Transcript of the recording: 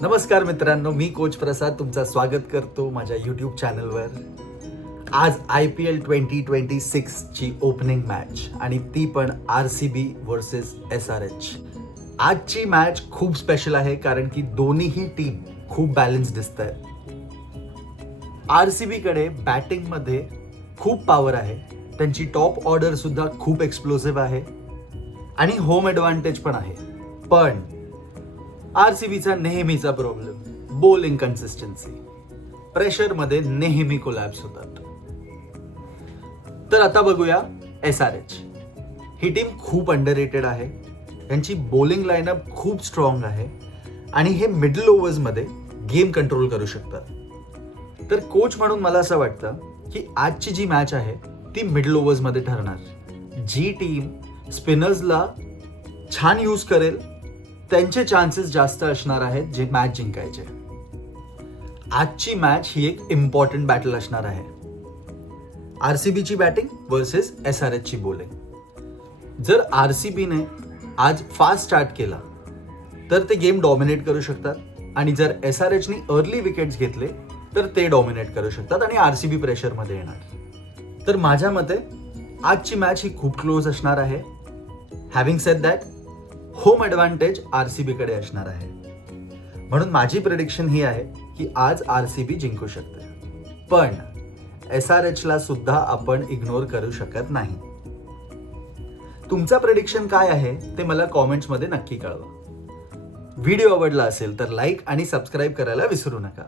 नमस्कार मित्रांनो, मी कोच प्रसाद तुमचं स्वागत करतो माझ्या यूट्यूब चॅनलवर. आज IPL 2026 ची ओपनिंग मॅच आणि ती पण RCB वर्सेस SRH. आजची मॅच खूप स्पेशल आहे कारण की दोन्हीही टीम खूप बॅलन्स दिसत आहेत. RCB कडे बॅटिंगमध्ये खूप पॉवर आहे, त्यांची टॉप ऑर्डर सुद्धा खूप एक्सप्लोसिव्ह आहे आणि होम ॲडव्हान्टेज पण आहे. पण RCBचा नेहमीचा प्रॉब्लेम बॉलिंग कन्सिस्टन्सी. प्रेशरमध्ये नेहमी कोलॅप्स होतात. तर आता बघूया SRH. ही टीम खूप अंडररेटेड आहे. त्यांची बॉलिंग लाईनअप खूप स्ट्रॉंग आहे आणि हे मिडल ओव्हर्समध्ये गेम कंट्रोल करू शकतात. तर कोच म्हणून मला असं वाटतं की आजची जी मॅच आहे ती मिडल ओव्हर्समध्ये ठरणार. जी टीम स्पिनर्सला छान यूज करेल त्यांचे चान्सेस जास्त असणार आहेत जे मॅच जिंकायचे. आजची मॅच ही एक इम्पॉर्टंट बॅटल असणार आहे. RCBची बॅटिंग वर्सेस SRHची बॉलिंग. जर RCBने आज फास्ट स्टार्ट केला तर ते गेम डॉमिनेट करू शकतात आणि जर SRHने अर्ली विकेट्स घेतले तर ते डॉमिनेट करू शकतात आणि RCB प्रेशरमध्ये येणार. तर माझ्या मते आजची मॅच ही खूप क्लोज असणार आहे. Having sed that, home advantage RCB कडे असणार आहे. म्हणून माझी प्रेडिक्शन ही आहे की आज RCB जिंकू शकते. पण SRHला सुद्धा आपण इग्नोर करू शकत नाही. तुमचा प्रेडिक्शन काय आहे ते मला कॉमेंट्समध्ये नक्की कळवा. व्हिडिओ आवडला असेल तर लाईक आणि सबस्क्राईब करायला विसरू नका.